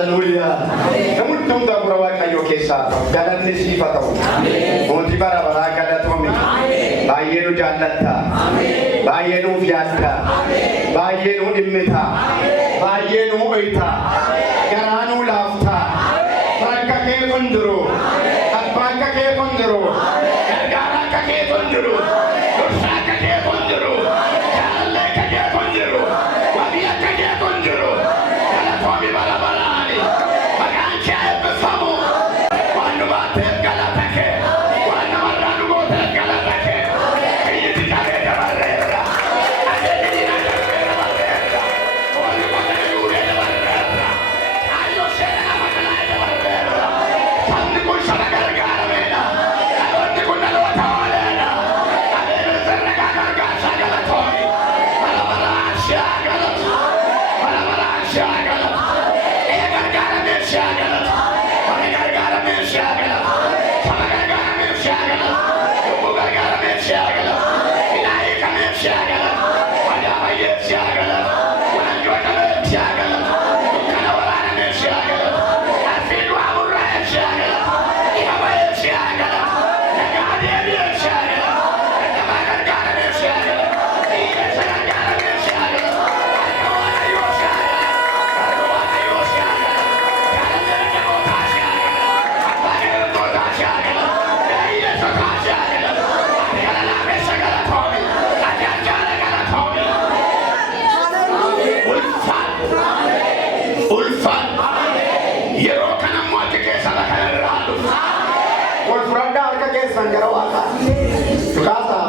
Hallelujah. Namun tunggu berawak kayu kisah. Galan nisifat tahu. Monti bara bara galat mami. Bayenu jannata. Bayenu fiata. Bayenu dimita. Bayenu ita. Garanu lafta. Mereka ke kunduru. Mereka ke kunduru. Negara ke kunduru. Dosa ke kunduru. Jalan ke kunduru. Wabia ke kunduru. Kalau kami bala-balani, baganca bersama. Wanu mati galapake. Wanu maranu mati galapake. Ini tidak ada barriera. Ada tidak ada barriera. Wanu mati ada barriera. Ayo saya makan ada barriera. Tanpa pun salah gara-gara beda. Tanpa pun ada watawala. Ada bersama gara-gara segala kami. Bala-bala segala. Bala-bala segala. Gara-gara segala. Gara-gara segala. Sama gara-gara segala. Bukan gara-gara segala. Ilahi kami segala. Wajah ayat segala. Wajah kami segala. Bukan orang segala. Afiq wa murah segala. Ibadah segala. Negara segala. Gara-gara segala. Ini gara-gara segala. Ayo segala. Ayo segala. Jangan kota segala. Apa yang kota segala? Ini kota segala. Ada nama segala kami. Ada segala kami. Ulfan. Yeroo kana mootii keessa lafa irraa dhufa. Wal fudhadhaa harka keessan gara waaqaa. Dhukaasa.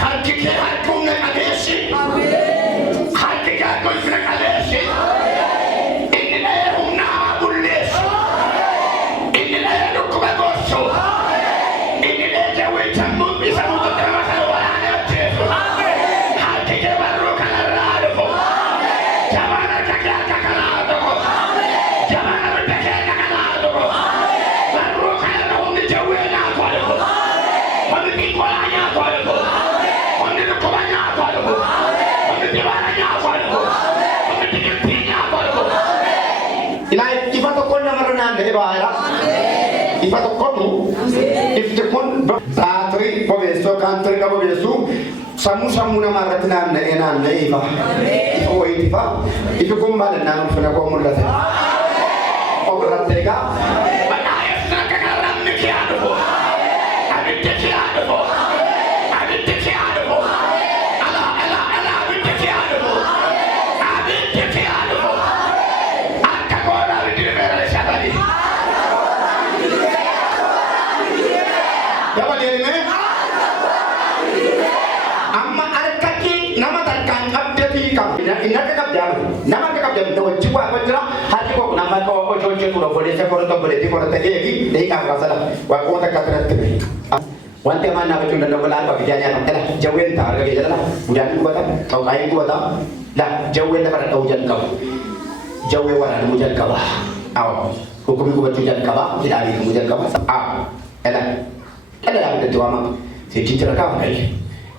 Harki kee harka humna qabeessi. Harki kee harka ulfina qabeessi. Inni dhahee humna hamaa bulleessu. Inni dhahee dhukkuba gorsu. Inni dhahee jawwee sammuu isa mututti nama sana waraanee ajjeesu. Harki kee barruu kanarraa dhufu. Jabaan harka kee harka kanaa dhufu. Jabaan harka kee harka kanaa dhufu. Barruu kanarra humni jawwee nyaatu dhufu. Humni xiqqoolaa nyaatu dhufu. Humni dhukkuba nyaatu dhufu. Humni dibaana nyaatu dhufu. Humni xiqqiltii nyaatu dhufu. Ilaahi ifa tokkoon namarra naanna'ee baay'eedha. Ifa tokkoon ifti kun baatirii bobeessoo kaantirii qaba bobeessuu sammuu namaa irratti naanna'ee ifa. Ifa wayii ifa. Ifi kun maal naan ulfina koo mul'ate. Ofirratti egaa. Badhaa'eef akka karramni kee dhufu. Abidda kee dhufu. Abidda kee dhufu. Ala abidda kee dhufu. Abidda kee dhufu. Akka goora abiddi beera shabali. Dabadeemee. Amma harka kee nama takkaan qabdatii qaba. Inni akka qabdaamu. Nama akka qabdaamu ta'u wajjin waa jira. Harki koo nama akka hojii tura boleessa korota boleetti korota eegi deeqaa furaasala. Waaqota akka biratti bire. Wanti amaan nama cuun danda'u laal bakki jaanyaan amtala. Jawween ta'a arga keessa dhala. Gudaan gubata. Qawqaayeen gubata. La jawween lafa dhadha'uu jalqaba. Jawwee waraanamuu jalqaba. Awo. Hukumii gubachuu jalqaba. Hidhaabii himuu jalqaba. Awo. Ela. Ela yaa biddatti waama. Seetii jira kaa fudhale.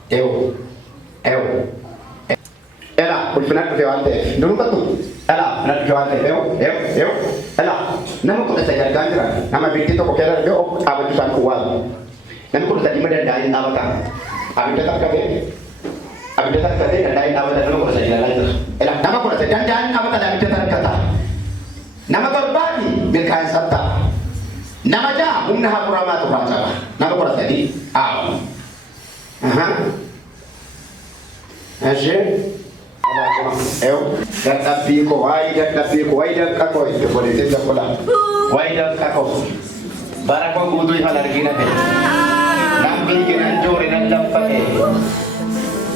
Eewu. Ela ulfina dhufe waan ta'eef. Dunubattu. Ela ulfina dhufe waan ta'eef. Eewu. Ela nama kudha sagalgaan jira. Nama biddi tokko keessa dhufee dhaabachuu isaan kuwwaatu. Namni kun tadi mendandain dhaabata. Abidda tarkatee dandain dhaabata nama kudha sagalgaan jira. Ela nama kudha dandain dhaabata abidda tarkata. Nama torbaati milkaa'insa ta'a. Nama ja'a humna hafuuramaa turaa qaba. Nama kudha sadii. Aawo. Dadhabbii koo waayee danqa koo itti godhee dabbala. Waayee danqa koo bara koo guutuu ifa argina ta'e. Namni ginan joore nan laffate.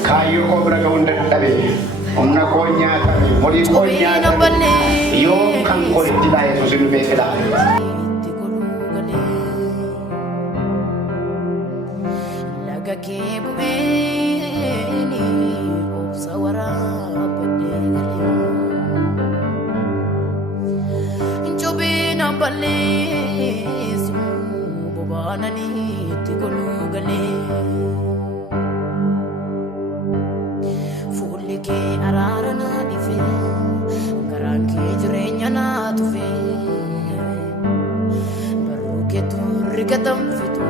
Kaayyoo koo bira ga'uun dadhabe. Humna koo nyaatame. Molii koo nyaatame. Yoo kan koo itti baay'ee suusin beekudha. Laga kee bu'eeni obsa waraabadhee galee. Injoobii naan balleessu bobaananii itti goluu galee. Fuulli kee araara naa dhifee garaan kee jira. rigatam fitu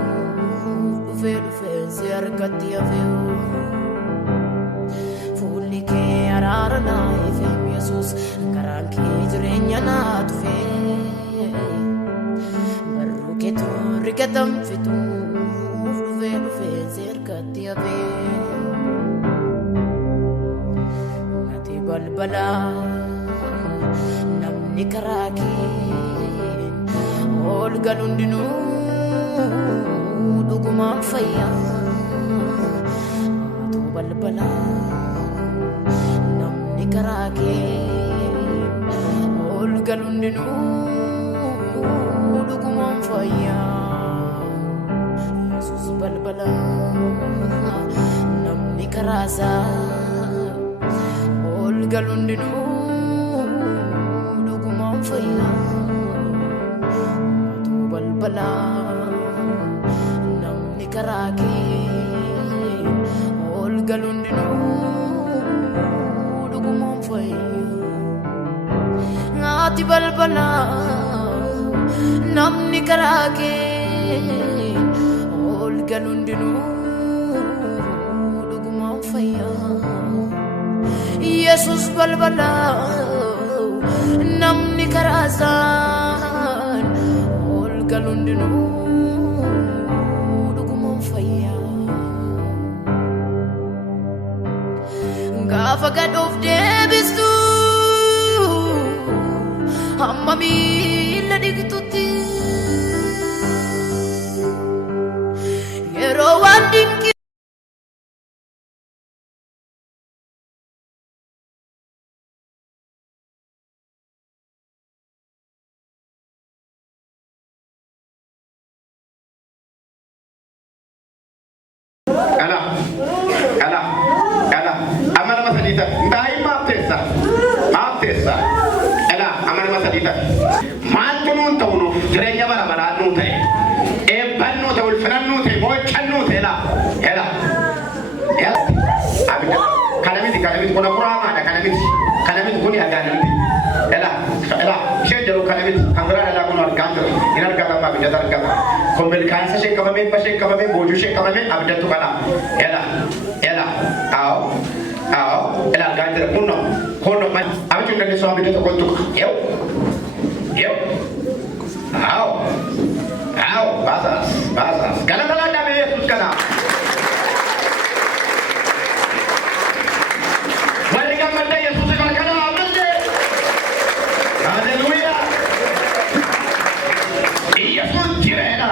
dufe zerkati aveu fulli ke ararana ifem Jesus karanki jirenya na tufe baruketu rigatam fitu dufe zerkati aveu nati balbala namni karaki ol galundinu duguma fayya tu balbala namni karake ol galundinu duguma fayya Jesus balbala namni karasa ol galundinu duguma fayya balbala namni karake ol galundinu dugumon fay ngati balbala namni karake ol galundinu dugumon fay Jesus balbala namni karasan galundinu dugumon fayya gafa gadof debistu amma mila digtuti yero wandinki amana masalita ndai maptesa amana masalita mantunun tawno jirenya bara nu tay e bannu tawul fannu tay mo channu tay la abida kanamiti kona qur'ana da kanamiti kuni agana shejaru kanamiti kangara da kono arkanto ina argata ma abida argata kombel kansa she kamame boju she kamame abida tu kana ao ela argata kono man abitu ndani so abida to kontu eu ao basas galagala da me Jesus kana waliga manda Jesus kana amande haleluya Jesus tirena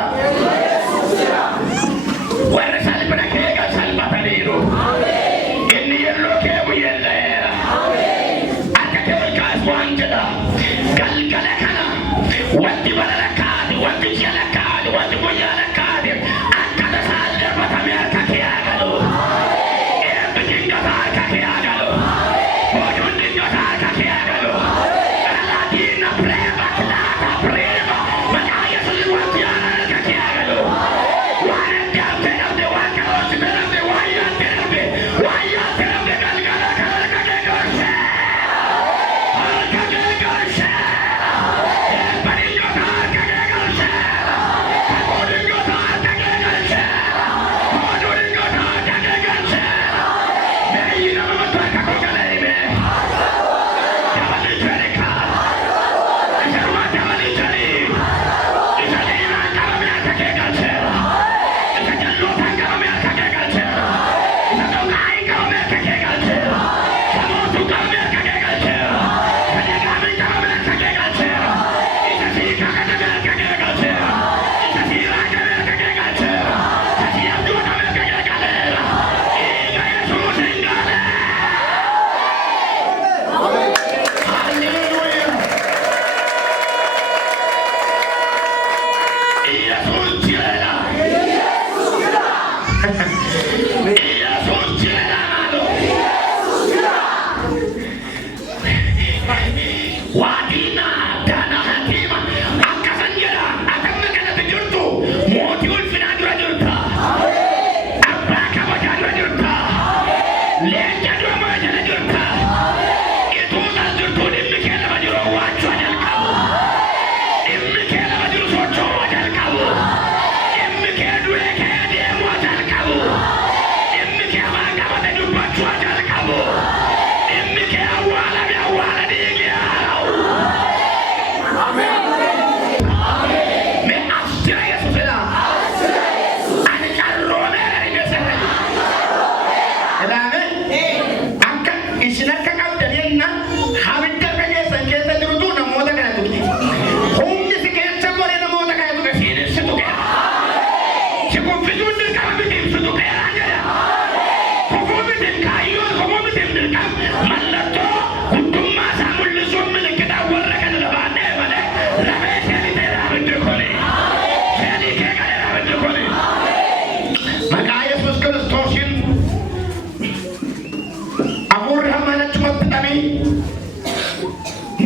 wala salbana kega salbata lero inni yello ke mu yella akake kas wangada galgala kana wati balala kadi wati jala kadi wati boyala kadi akada salda bata me akake agalo e binga ta akake agalo bojon dinga ta akake agalo ala dina prema makaya salwati ala akake agalo wana kapte de waka osibela de waya terbe galgala kana akake gorse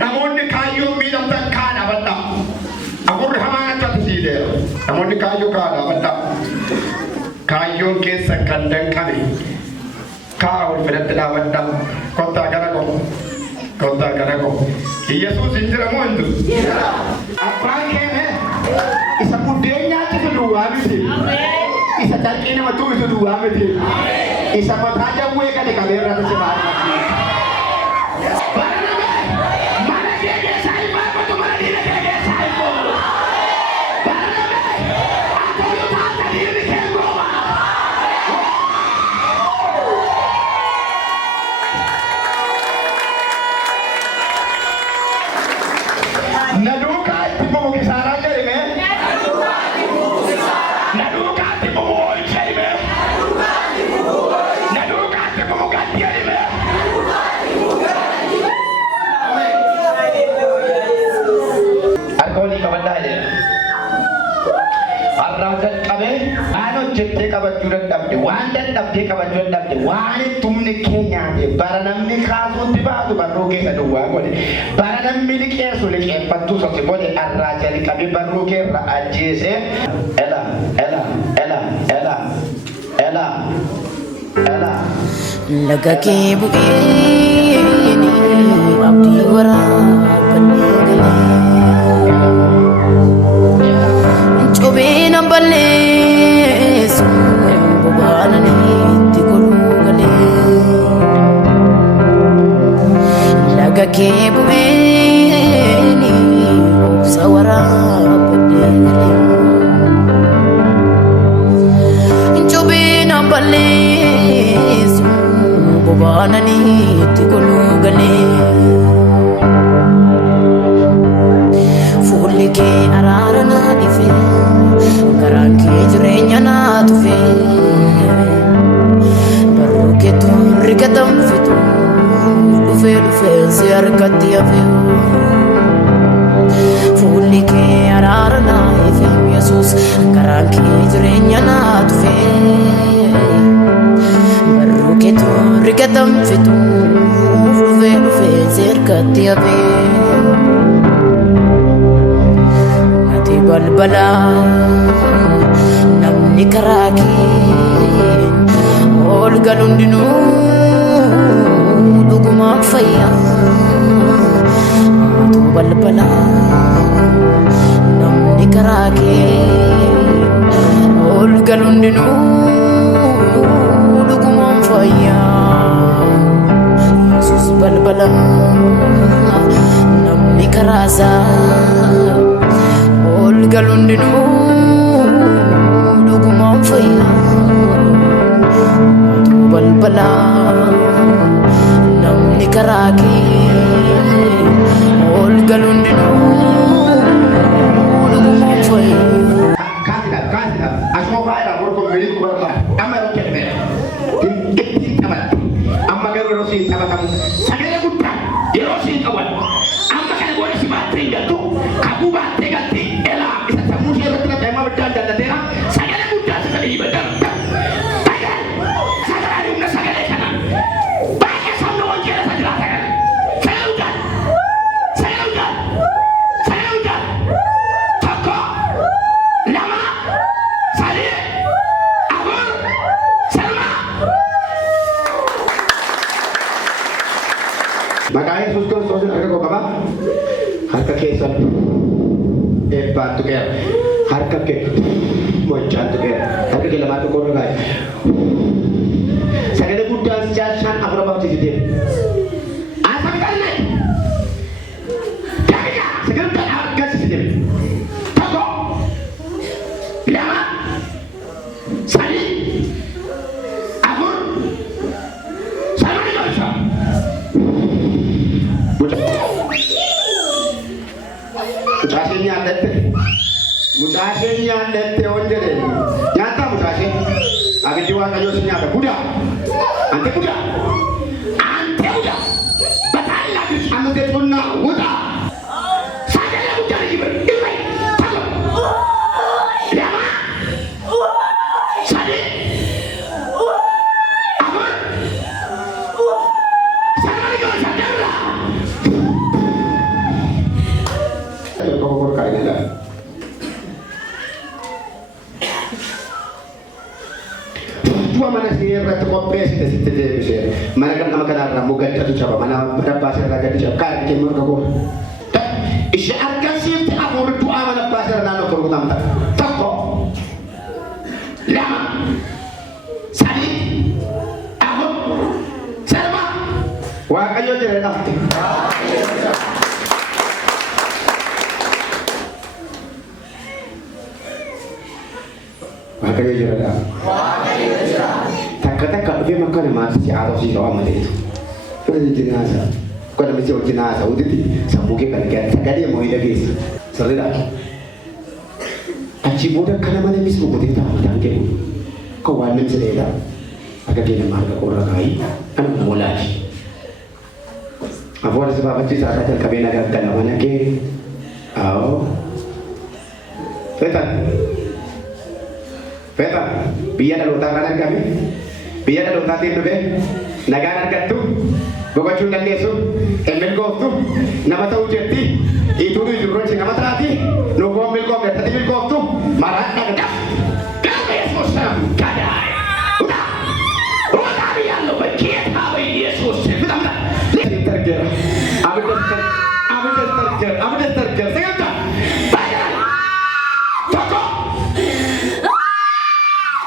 namoonni kaayyoo miidhamtan kaan abadda. Akurri hamaan achatti siideera. Namoonni kaayyoo kaan abadda. Kaayyoon keessa kan danqame. Kaa ol fedhatti dhaabadda. Kottaa gara koo. Kottaa gara koo. Yesuus hin jira moo hin jiru? Abbaan keenya isa buddeen nyaachisa duwwaa miti. Isa carqii nama tuulisu duwwaa miti. Isa mataa jawwee gadi qabeerra isa baay'ee. Jettee qabachuu dadhabde waan dadhabdee qabachuu dadhabde waan tumni keenyaati bara namni kaasuutti baatu barruu keessa duwwaa godhe bara namni liqeessu liqeeffattuu sosi godhe arraa jali qabe barruu keerra ajjeese ela laga kee bu'eeni abdii waraabannee galee cubee nan balleessu bobaananiitti goluu galee laga kee bu'eeni obsa waraabannee galee cubee nan balleessu bobaananiitti goluu galee fuulli kee araara naa dhife garaan kee jireenya naa tufe barruu keetu rigatan fitu dhufe si harkatti hafe fuulli kee araara naa dhife Yesuus garaan kee jireenya naa tufe barruu keetu rigatan fitu dhufe si harkatti hafe ati balbala namni karaa kee ol galu hundinuu dhugumaan fayyaa ati balbala namni karaa kee ol galu hundinuu dhugumaan fayyaa Yesuus balbala namni karaa isaa ol galu hundinuu dhugumaan fayyaa ati balbala namni karaa kee ol galu hundinuu dhugumaan fayyaa. Kaasita asuma baay'ee warra koomedii barbaada amma yeroo kennee itti taphata amma garuu yeroo siin taphatamu sagalee guddaa yeroo siin qaban amma kana goone si baattee galtu kakuu baattee galti elaa isa sammuu ishee irratti na daa'imaa biddaan dandateera sagalee guddaa sagalee hibadan sagalee humna sagalee kana baay'ee sabna wangeela isa jiraata kana sagalee guddaa tokko lama sadii afur salma maqaa Yesuus Kiristoos harka koo qaba harka keessan eebbaan tuqeera harka kee moccaan tuqeera harka kee lamaan tokko irra gaa'e sagalee guddaan jaashaan afura baaftisitee asam qalme daqiiqa sagalee guddaan argasiisitee tokko lama sadii afur salma ni galcha mucaashee nyaadhatte on jedhe nyaataa mucaashee abiddi waaqayyoo si nyaata budaa ante budaa bataallaa ante xunnaa wuxaa sagalee guddaa jibir dhibay tokko lama sadii afur salma ni galcha dabra irratti qopheessite sitti deebisee mana kan nama kanarraa mugaddatu caba mana abbaasaa gadi caba kaan keemmoo kakoo ishee argisiifte afuurri du'aa mana abbaasaa naannoo torbatamta tokko lama sadii afur sarba waaqayyo jedhedha. Waaqayyo jedhedha. Takka dhufee makka namaatti si haasofsiisa waan maleetu. Wajjin haasa. Akka namichi wajjin haasa ututti sammuu kee kan sagalee moo dhageessa. Sirriidha. Achi booda akka nama namnis boqotee taa'uudhaan kennu. Akka waan namni dheedha. Akka keenya marga qorra kaayii kan moolaati. Afuura si baafachiisaa irraa jalqabee nagaa gala mana kee. Awoo. Fetan. Fetan. Biyya dhalootaa kan argame. Biyya dhalootaatti hin dhufe. Nagaan argattu. Boqochuu dandeessu. Hin milkooftu. Nama ta'uu jetti. Ituu jirrochi nama taati. Nuufoon milkoofne tati milkooftu. Maraan dhagdaf. Gaafa Yesuus nam gadaay. Utaa biyyaan luba keetaa bayi Yesuus. Fitamta. Tergeera. Abidda tergeera. Segamta. Baay'ee. Tokko.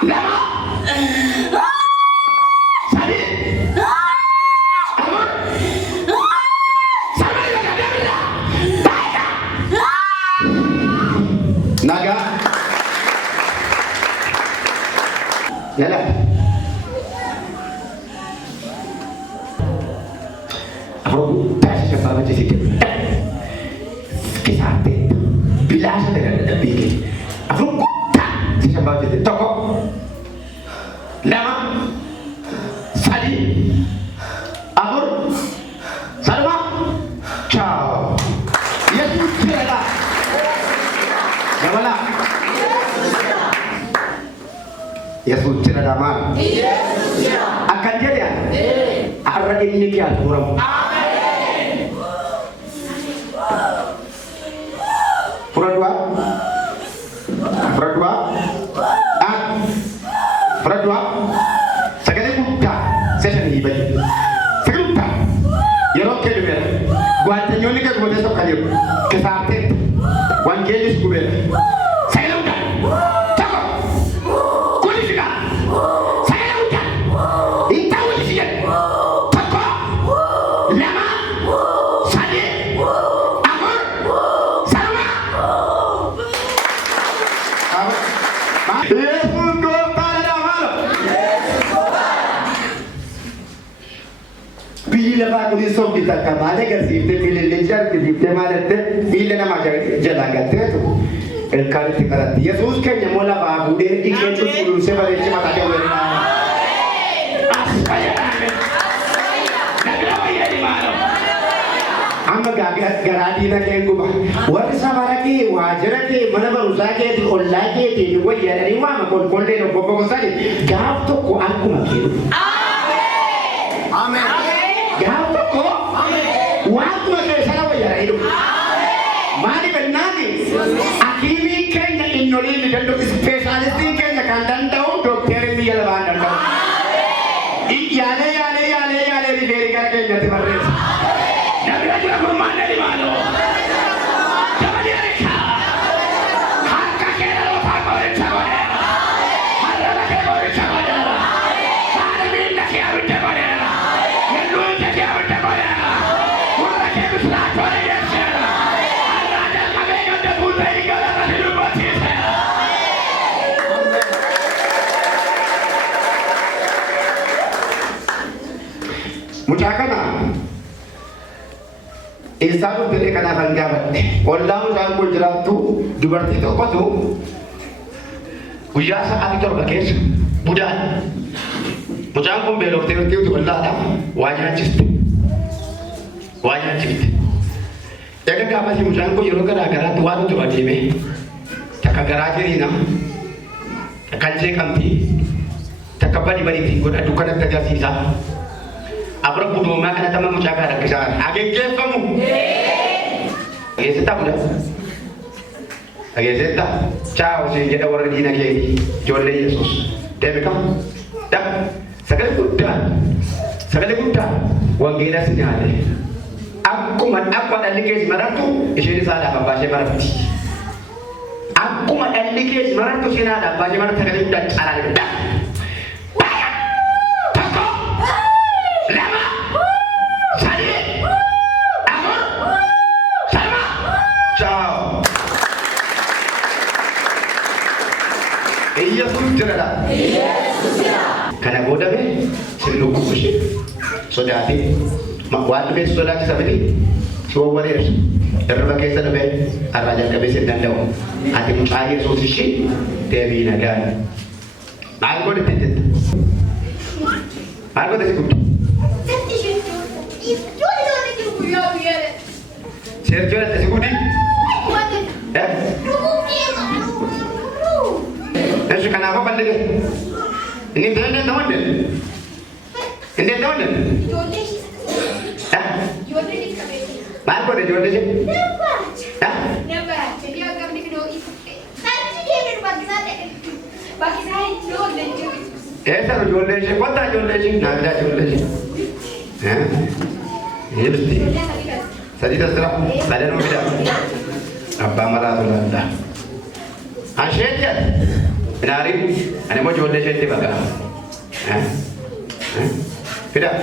Lama. Sadii. Afur. Sarmanii nagaa deemira. Baay'ee. Nagaa. Yala. Apa jadi kisah biasa dengan lebih aku tak bisa baca jadi toko lama sadi abur sarwa ciao Yesus cerita gimana Yesus cerita mal akan jadi arah ini kian kurang Pura-dua, sekali buka, saya sendiri baju. Sekali buka, ya roke dulu. Gua tanyoni ke gua desok kali, kesartet, wan gelis gua. Sekali buka, cakap, kulit juga. Sekali buka, intau di sini, cakap, lama, sadi, amor, sama. Bila aku disok kita kemana kan sih? Bila lejar ke dia mana tu? Bila nama jalan kata tu. Elkar tinggal dia Yesus kan yang mula bahu dia ikan tu sulu sebab dia cuma tak jauh dari mana. Asyik. Nak kenapa ia di mana? Amba gagal garadi nak yang gua. Warsa baraki, wajar ke, mana baru lagi, lagi, dua ya dari mana? Kon deh, no bobo sari. Gap tu ko aku makin. Amin. Gap tu ko. Waktu makin sana wajah itu. Mari benani. Akimi kenya inolini dan dokter spesialis kenya kandan tahu dokter ini yang lawan tahu. Yale di beri kenya tu maris. Nabi aja aku mana di mana? Jangan dia rekha. Harga kena lo tak boleh capai. Harga kena boleh capai. Cara minda kena boleh capai. Menurut kena boleh capai. Mula kena bisa capai ya. Harga kena kena putih kalau tak hidup mati. Mucakana. Isaan uffata kanaaf hin gaafanne ollaan isaan kun jiraattu dubartii tokkotu guyyaa sa'aatii torba keessa budaan mucaan kun beeloftee jirti ollaadha waa nyaachiste eega gaafasii mucaan kun yeroo garaa garaatti waan utuu adeeme takka garaa jiriina kan jeeqamti takka badi godha dukkanatti agarsiisa. Apa budoma kana tamam mucaa kana rakkisaa ageeggeeffamu ageessita buda ageessita ciao si jedha warra diina kee ijoollee Yesuus deemika dab Sagalee guddaa wangeela si nyaate. Akkuma dhalli keessa marartu isheen isaadhaaf abbaa ishee maratti. Akkuma dhalli keessa marartu isheen haadhaaf abbaa ishee maratti sagalee guddaa caalaa guddaa. Tokko, lama, sadii, afur, shan. Ciao. Yesus jira. Kana booda sirnu kukushi sodaati waan dhufee sodaachisa miti si wawwareersu irra keessa dhufee arraa jalqabee si danda'u ati mucaa Yesuus ishii deebii nagaan maal godhate jetta maal godhate si guddu seerjoolette si guddi esu kanaafoo bal'ige ini benar tahu deh. Ini tahu deh. Mana ada jual sih? Jadi agak ni kedua itu. Tadi dia berbagi saya. Bagi saya jual deh. Taruh jual sih. Kota jual sih. Nak ada jual sih. Ini mesti. Tadi terserah. Ada nombor tidak? Apa malah tu lah. Asyik je. Benari, ane mau jual desa itu baga. Tidak.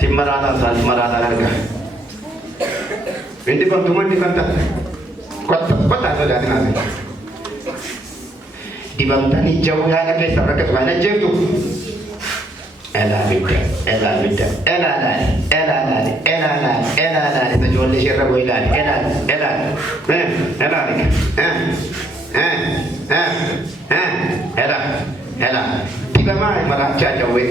Simmarata harga. Ini bantuan di kantor. Kota sudah nanti. Di bantuan hijau yang ada seberang kesukaan aja tu. Elah. Itu jual desa ragu ilan. Elah. Elah. Tiba marah caca we.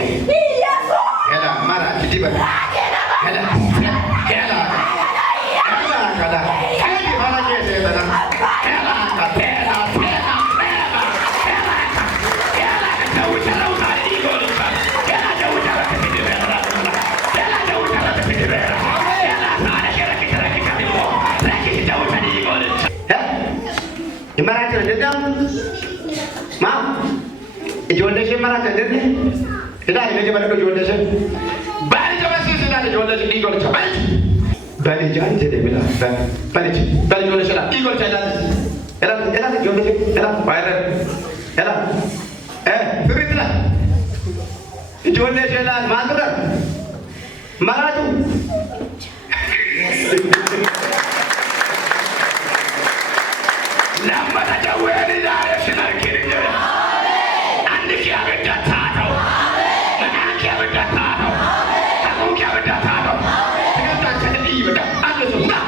Elah marah tiba. Elah. Kada. Ini marah je sana. Elah. Ibarat cerita, mak, jual desa mana cerita ni? Kita ini cuma nak jual desa. Balik cuma sih sudah jual desa ni kalau cepat. Balik jangan jadi bila, balik jual desa lah. Ikut saya dah. Elah jual desa, elah bayar, elah. Surit lah. Jual desa lah, mana tu? Mana tu? Lama tak jauh dari darah sinar kirinya. Anda kia berdatang. Mana kia berdatang. Kamu kia berdatang. Sekarang tak jadi berdatang. Anda semua.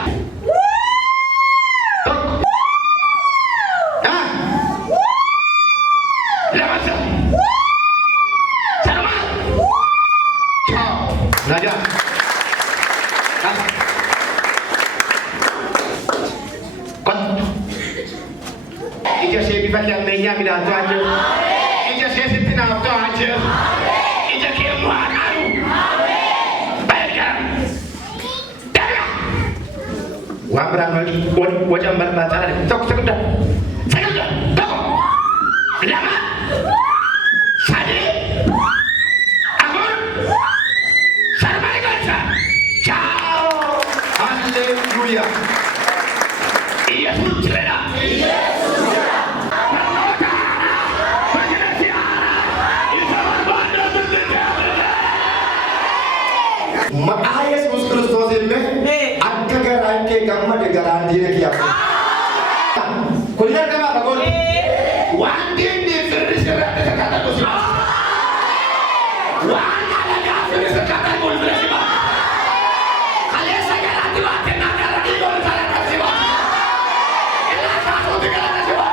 Lama sah. Sama. Ciao. Naja. Ija saya dipakai amenya bila tu aja. Ija saya setina tu aja. Ija kemu akaru. Baikkan. Dah. Wabran wajah berbacara. Tok. Tok. Lama. Sadi. Amun. Sarmaikansa. Ciao. Haleluya. Iya sudah. Maka Yesus Kristus ini akka garan ke gamma de garan dina kiya. Kuliah kama bagol. Wandi ni berisira de kata ko sima. Wanda la gafe de kata ko sima. Kale sagara di bate na gara di gol sala ka sima. Ela ka ko de gara sima.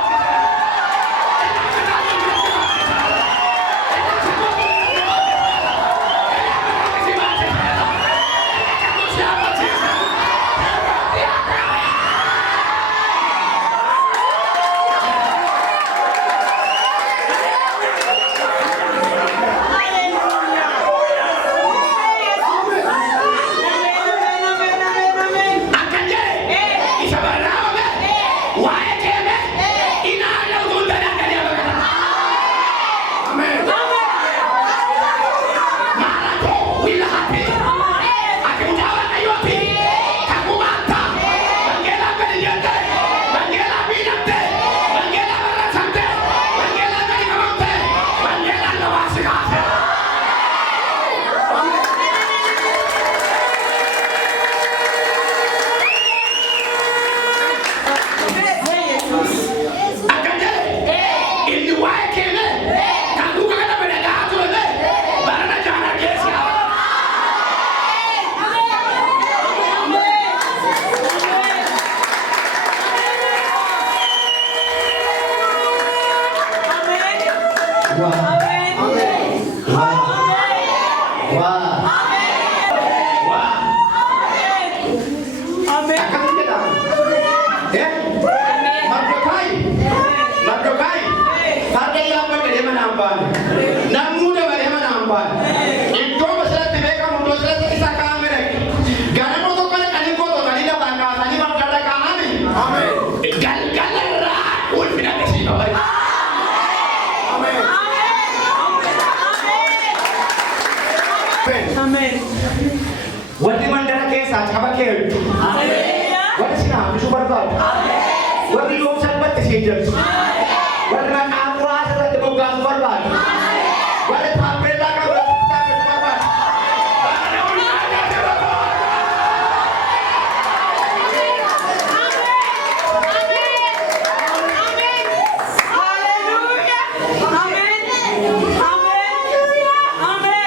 Akkana jedha. Mardokai. Farda yaabbatee deema naan baane. Namuu dabalee mana naan baane. Iddoo basirratti beekamu iddoo sirratti isa kaa'ame dhaqe. Ganama tokko dhaqanii qoototanii lafaan kaasanii margarra kaa'anii. Galgalarraa ulfina agarsiisa. Wanti mandara keessaa caba keeltu. Wanti si naafisuu barbaadu. Wanti yoom salphatti si ijjarsu. Wanti maqaa muraasa irratti moggaasuu barbaadu. Wanti taappellaa qabu irratti taasisu barbaadu.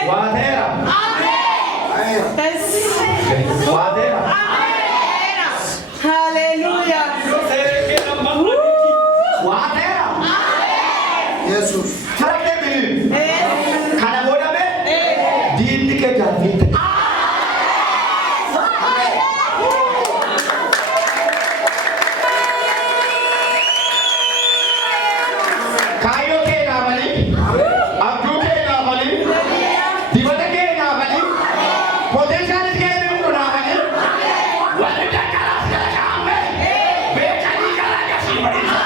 Waateera. Waateera. Waateera. Fira kee kana godhame diinni kee jaallatee. Kaayyoo kee gaafanii, abjuu kee gaafanii, dibata kee gaafanii, poteenshaalis kee dhimmu gaafanii, Warri daggalaas gara kaa'ame beekanii gara agarsiisa barisa.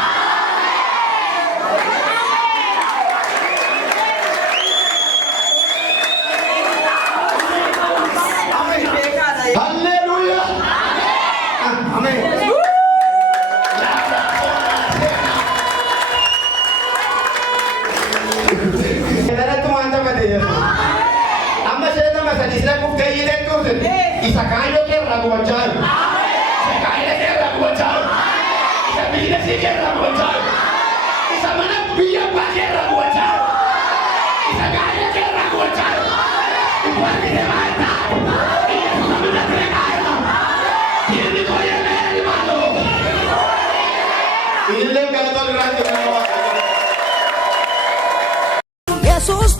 Hallelujah. Amen. Edanatu manta mate. Amma saya nama saya isla kufte ile tu. Isa kayo ke ragu wajar. Sekali kira bocor. Sebila si kira bocor. Samana biya pa kira bocor. Sekali kira bocor. Wali de mata. Iya samana kaya. Ini koya ni malu. Ile kalau tu ragu. Yesus